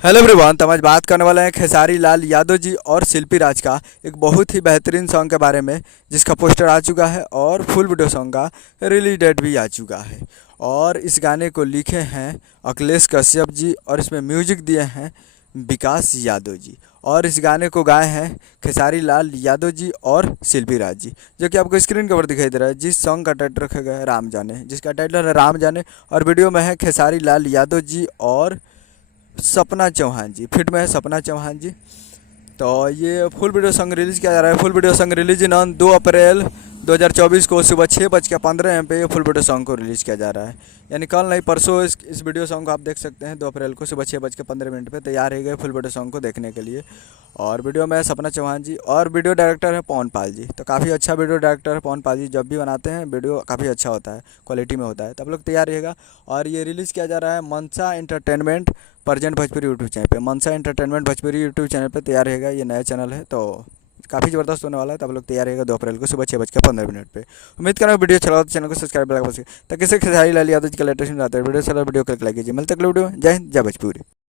Hello everyone. तो हम आज बात करने वाले हैं खेसारी लाल यादव जी और शिल्पी राज का एक बहुत ही बेहतरीन सॉन्ग के बारे में, जिसका पोस्टर आ चुका है और फुल वीडियो सॉन्ग का रिलीज डेट भी आ चुका है। और इस गाने को लिखे हैं अखिलेश कश्यप जी और इसमें म्यूजिक दिए हैं विकास यादव जी। और इस गाने को गाए हैं खेसारी लाल यादव जी और शिल्पी राज जी, जो कि आपको स्क्रीन के ऊपर दिखाई दे रहा है। जिस सॉन्ग का टाइटल रखा गया है राम जाने, जिसका टाइटल है राम जाने। और वीडियो में है खेसारी लाल यादव जी और सपना चौहान जी, फिट में है सपना चौहान जी। तो ये फुल वीडियो सॉन्ग रिलीज़ किया जा रहा है। Full video song release on 2 अप्रैल 2024 को सुबह 6:15 AM पे ये फुल वीडियो सॉन्ग को रिलीज़ किया जा रहा है। यानी कल नहीं परसों इस वीडियो सॉन्ग को आप देख सकते हैं। 2 अप्रैल को सुबह 6:15 पे तैयार हो गए फुल वीडियो सॉन्ग को देखने के लिए। और वीडियो में है सपना चौहान जी और वीडियो डायरेक्टर है पवन पाल जी। तो काफ़ी अच्छा वीडियो डायरेक्टर है पवन पाल जी, जब भी बनाते हैं वीडियो काफ़ी अच्छा होता है, क्वालिटी में होता है। तो आप लोग तैयार रहिएगा। और ये रिलीज़ किया जा रहा है Mansa entertainment present Bhojpuri YouTube channel पे। Mansa entertainment Bhojpuri YouTube channel पे तैयार रहेगा। ये नया चैनल है तो काफ़ी ज़बरदस्त होने वाला है। तो आप लोग तैयार रहेगा 2 अप्रैल को सुबह 6:15 पे। उम्मीद करें वीडियो अच्छा लगा तो चैनल को सब्सक्राइब लगा सके ताकि से खेसारी लाल यादव जी का लेटेस्ट आते हैं वीडियो। चलो वीडियो को लाइक कीजिए। मिलते अगले वीडियो में। जय हिंद, जय भोजपुरी।